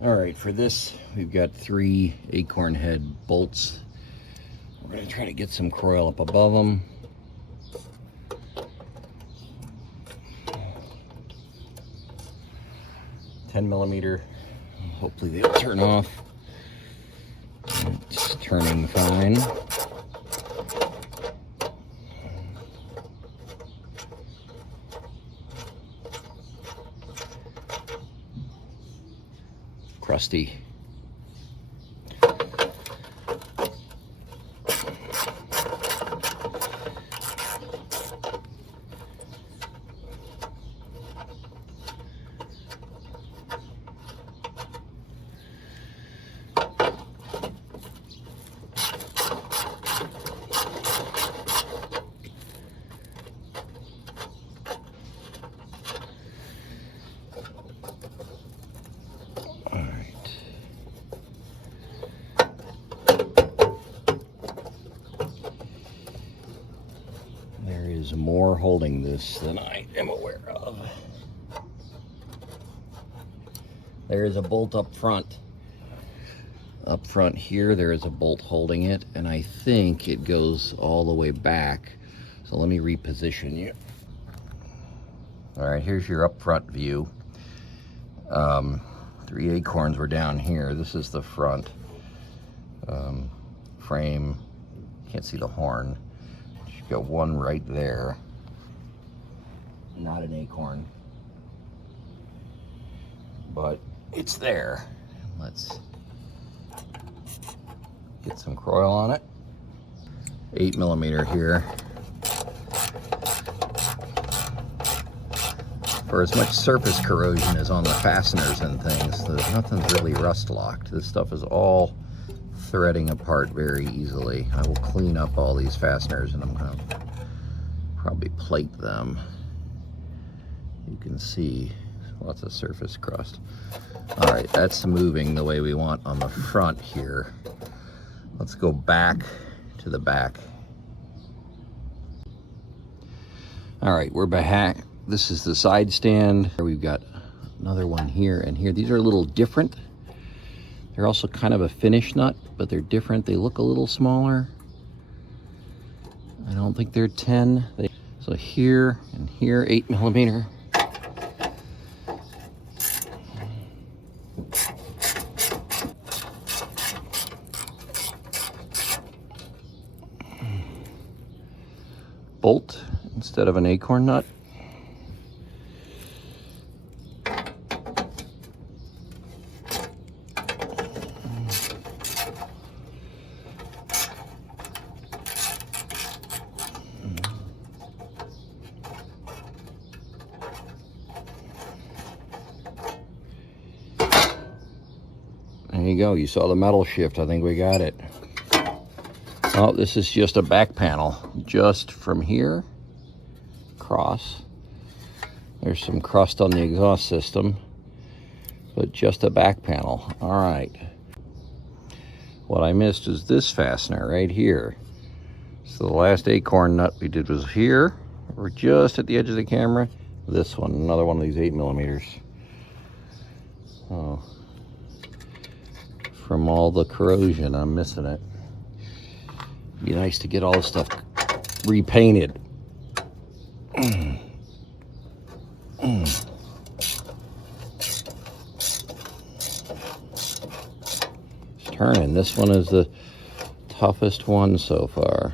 All right, for this, we've got 3 acorn head bolts. We're gonna try to get some coil up above them. $10mm. Hopefully they'll turn off. It's turning fine. Crusty. There's more holding this than I am aware of. There is a bolt up front. Up front here, there is a bolt holding it, and I think it goes all the way back. So let me reposition you. All right, here's your up front view. 3 acorns were down here. This is the front frame. Can't see the horn. Got one right there. Not an acorn, but it's there. Let's get some coil on it. 8mm here. For as much surface corrosion as on the fasteners and things, nothing's really rust locked. This stuff is all threading apart very easily. I will clean up all these fasteners and I'm going to probably plate them. You can see lots of surface crust. All right, that's moving the way we want on the front here. Let's go back to the back. All right, we're back. This is the side stand. We've got another one here and here. These are a little different. They're also kind of a finish nut, but they're different. They look a little smaller. I don't think they're 10. So here and here, 8mm. Bolt instead of an acorn nut. There you go. You saw the metal shift. I think we got it. Oh, this is just a back panel. Just from here across. There's some crust on the exhaust system, but just a back panel. All right. What I missed is this fastener right here. So the last acorn nut we did was here. We're just at the edge of the camera. This one, another one of these 8mm. Oh. From all the corrosion, I'm missing it. Be nice to get all this stuff repainted. It's turning. This one is the toughest one so far.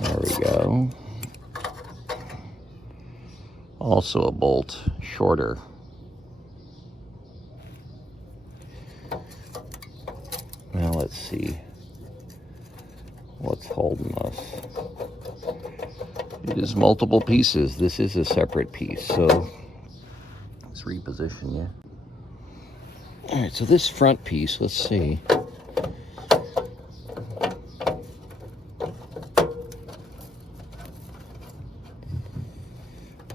There we go. Also a bolt, shorter. Now let's see what's holding us. It is multiple pieces. This is a separate piece, so let's reposition you. All right, so this front piece, let's see.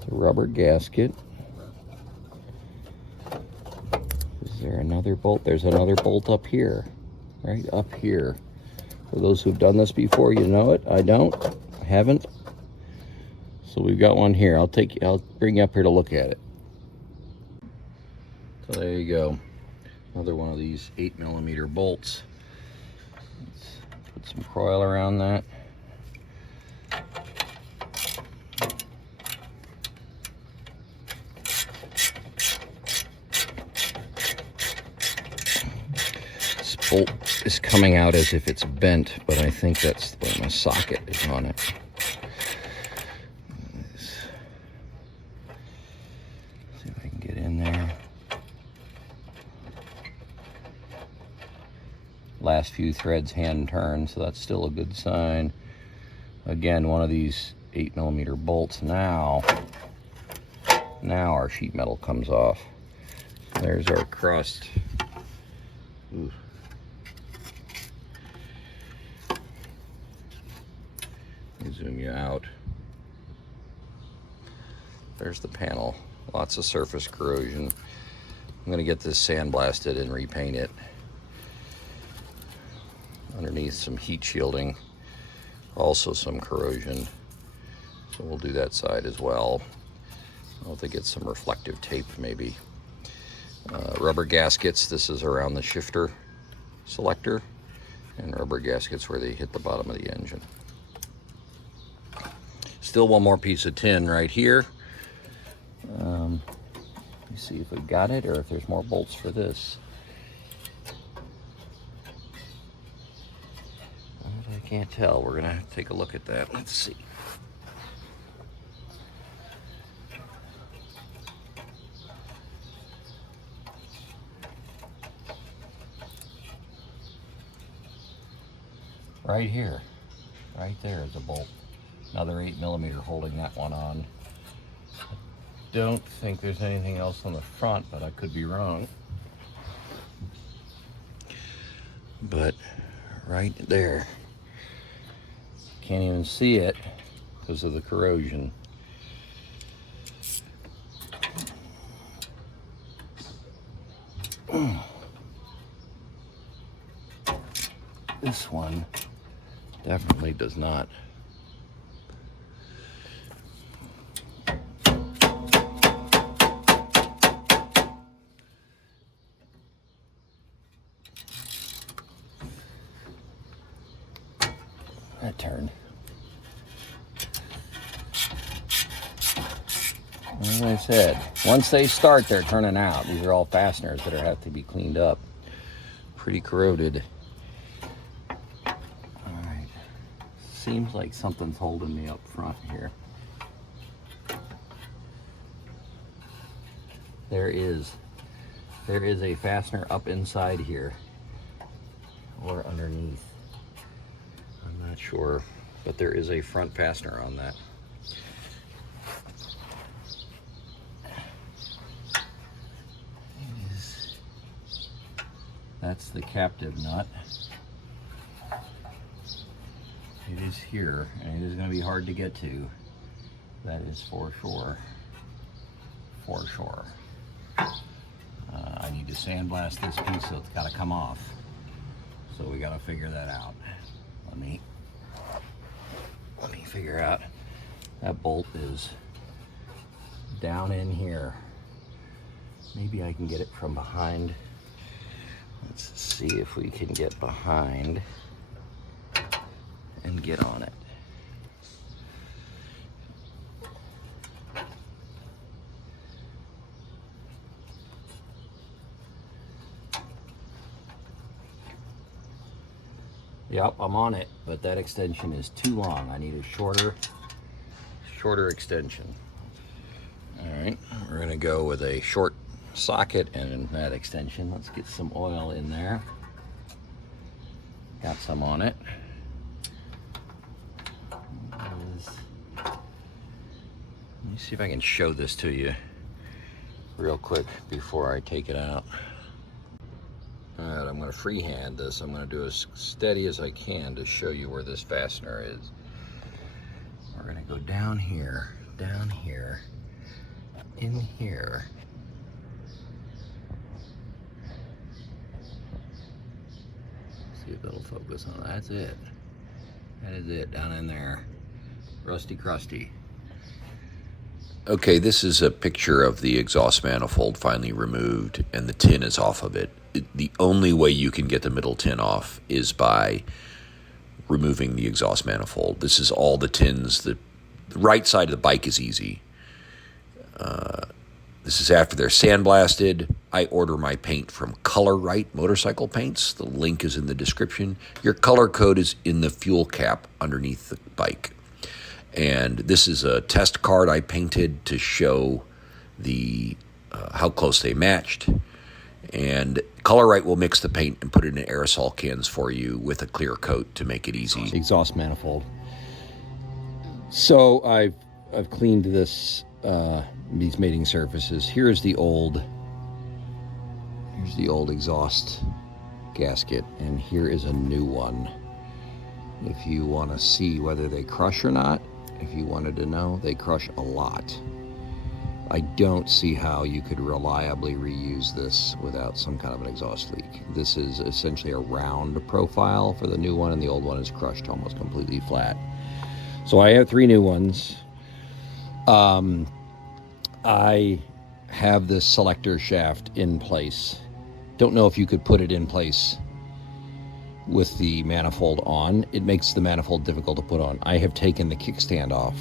Rubber gasket. Is there another bolt? There's another bolt up here, right up here. For those who've done this before, you know it. I don't. I haven't. So we've got one here. I'll bring you up here to look at it. So there you go. Another one of these 8mm bolts. Let's put some coil around that. This bolt is coming out as if it's bent, but I think that's where my socket is on it. See if I can get in there. Last few threads hand turned, so that's still a good sign. Again, one of these 8mm bolts. Now our sheet metal comes off. There's our crust. Ooh. Let me zoom you out. There's the panel. Lots of surface corrosion. I'm going to get this sandblasted and repaint it. Underneath, some heat shielding, also some corrosion, so we'll do that side as well. I'll have to get some reflective tape maybe. Rubber gaskets. This is around the shifter selector, and rubber gaskets where they hit the bottom of the engine. Still one more piece of tin right here. Let me see if we got it or if there's more bolts for this. I can't tell. We're gonna take a look at that. Let's see. Right here, right there is a bolt. Another 8mm holding that one on. I don't think there's anything else on the front, but I could be wrong. But right there. Can't even see it because of the corrosion. This one definitely does not. That turned. As I said, once they start, they're turning out. These are all fasteners that have to be cleaned up. Pretty corroded. All right. Seems like something's holding me up front here. There is a fastener up inside here or underneath. I'm not sure, but there is a front fastener on that. That's the captive nut. It is here, and it is going to be hard to get to. That is for sure. For sure. I need to sandblast this piece, so it's got to come off. So we got to figure that out. Let me figure out. That bolt is down in here. Maybe I can get it from behind. Let's see if we can get behind and get on it. Yep, I'm on it, but that extension is too long. I need a shorter extension. All right, we're gonna go with a short socket and that extension. Let's get some oil in there. Got some on it. Let me see if I can show this to you real quick before I take it out. All right, I'm going to freehand this. I'm going to do as steady as I can to show you where this fastener is. We're going to go down here, in here. See if it'll focus on it. That's it. That is it, down in there. Rusty crusty. Okay, this is a picture of the exhaust manifold finally removed, and the tin is off of it. The only way you can get the middle tin off is by removing the exhaust manifold. This is all the tins. The right side of the bike is easy. This is after they're sandblasted. I order my paint from Color Right Motorcycle Paints. The link is in the description. Your color code is in the fuel cap underneath the bike. And this is a test card I painted to show the how close they matched. And Color Right will mix the paint and put it in aerosol cans for you with a clear coat to make it easy. Exhaust manifold. So I've cleaned this these mating surfaces. Here's the old exhaust gasket, and here is a new one. If you want to see whether they crush or not, if you wanted to know, they crush a lot. I don't see how you could reliably reuse this without some kind of an exhaust leak. This is essentially a round profile for the new one, and the old one is crushed almost completely flat. So I have 3 new ones. I have this selector shaft in place. Don't know if you could put it in place with the manifold on. It makes the manifold difficult to put on. I have taken the kickstand off.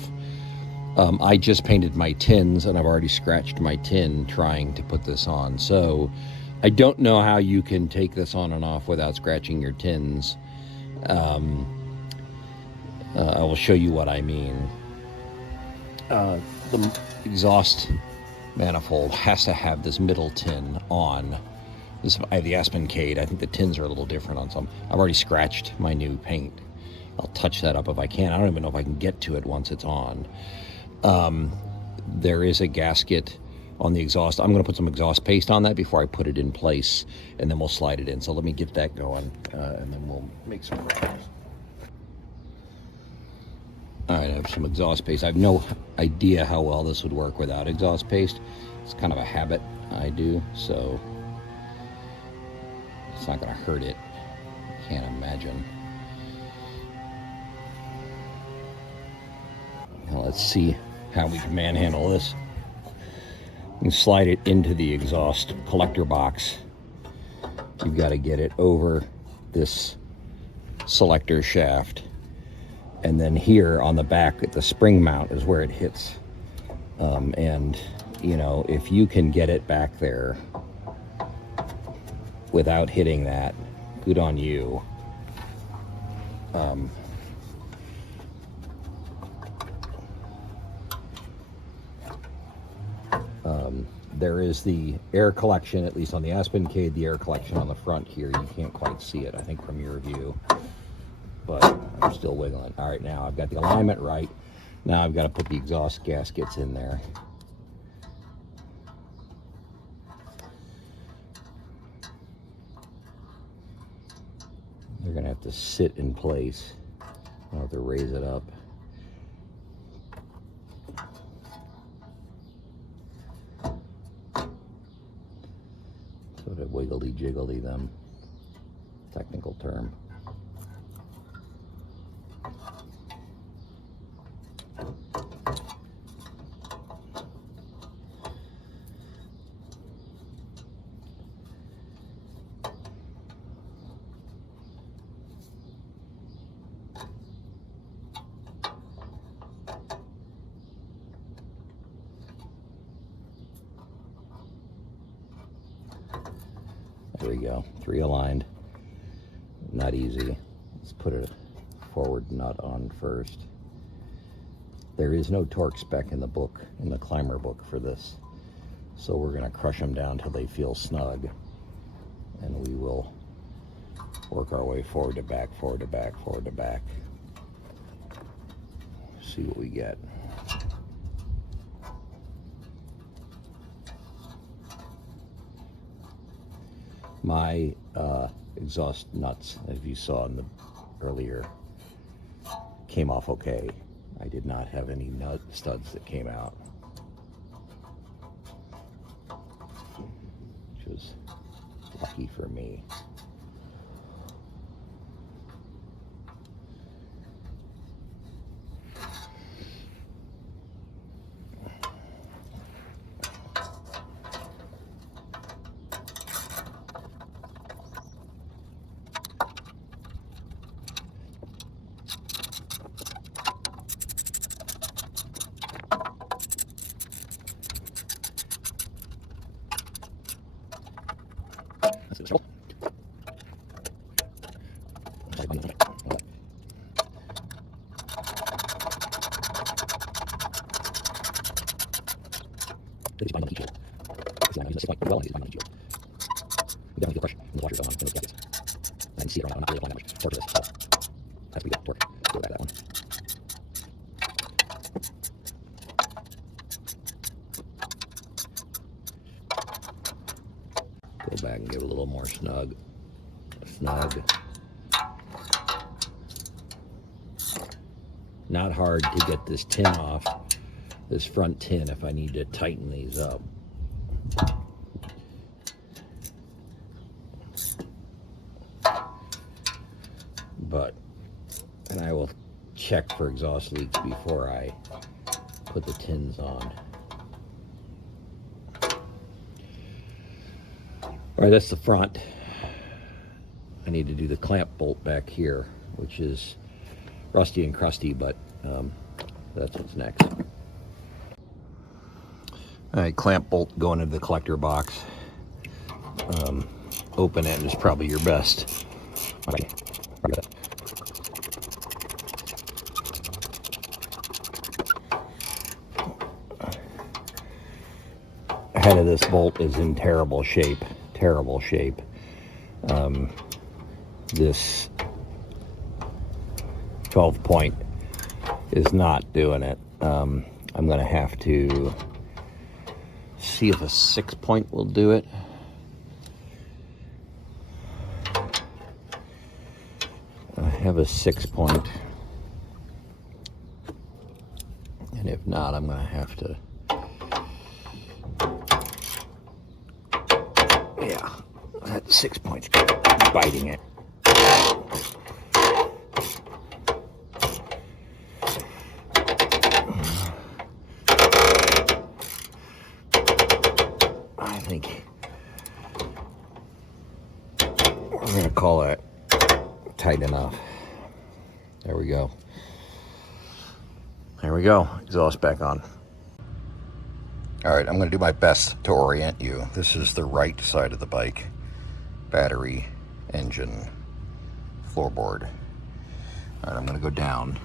I just painted my tins, and I've already scratched my tin trying to put this on. So I don't know how you can take this on and off without scratching your tins. I will show you what I mean. The exhaust manifold has to have this middle tin on. I have the Aspen Cade. I think the tins are a little different on some. I've already scratched my new paint. I'll touch that up if I can. I don't even know if I can get to it once it's on. There is a gasket on the exhaust. I'm going to put some exhaust paste on that before I put it in place, and then we'll slide it in. So let me get that going, and then we'll make some progress. All right, I have some exhaust paste. I have no idea how well this would work without exhaust paste. It's kind of a habit I do, so it's not going to hurt it. I can't imagine. Now let's see how we can manhandle this. You can slide it into the exhaust collector box. You've got to get it over this selector shaft. And then here on the back at the spring mount is where it hits. And, you know, if you can get it back there without hitting that, good on you. There is the air collection, at least on the Aspen Cade, the air collection on the front here. You can't quite see it, I think, from your view. But I'm still wiggling. All right, now I've got the alignment right. Now I've got to put the exhaust gaskets in there. They're going to have to sit in place. I'll have to raise it up. Sort of wiggly jiggly them. Technical term. There we go, 3 aligned. Not easy. Let's put a forward nut on first. There is no torque spec in the book, in the climber book for this. So we're gonna crush them down till they feel snug. And we will work our way forward to back, forward to back, forward to back. See what we get. My exhaust nuts, as you saw in the earlier, came off okay. I did not have any nut studs that came out, which was lucky for me. Go back and give it a little more snug. Not hard to get this tin off, this front tin, if I need to tighten these up. And I will check for exhaust leaks before I put the tins on. All right, that's the front. I need to do the clamp bolt back here, which is rusty and crusty, but that's what's next. All right, clamp bolt going into the collector box. Open end is probably your best. Head of this bolt is in terrible shape. This 12 point is not doing it. I'm gonna have to see if a 6 point will do it. I have a 6 point, and if not, I'm gonna have to. Yeah, that 6 point's biting it. I think we're gonna call that tight enough. There we go. There we go. Exhaust back on. All right, I'm going to do my best to orient you. This is the right side of the bike. Battery, engine, floorboard. All right, I'm going to go down.